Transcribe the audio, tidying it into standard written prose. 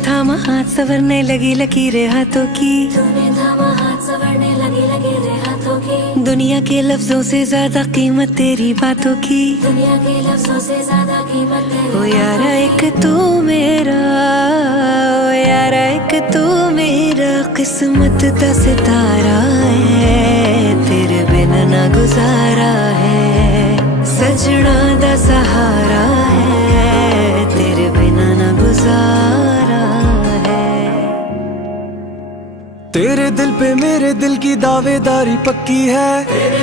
थामा हाथ संवरने लगी लकीरें हाथों की, तूने थामा हाथ संवरने लगी लकीरें हाथों की। दुनिया के लफ्जों से ज्यादा कीमत तेरी बातों की। दुनिया के लफ्जों से ज्यादा कीमत तेरी ओ यारा एक तू मेरा, ओ यारा एक तू मेरा किस्मत का सितारा है, तेरे बिना ना गुजारा है। सजना दा सहारा है, तेरे बिना ना गुजारा है। तेरे दिल पे मेरे दिल की दावेदारी पक्की है, तेरे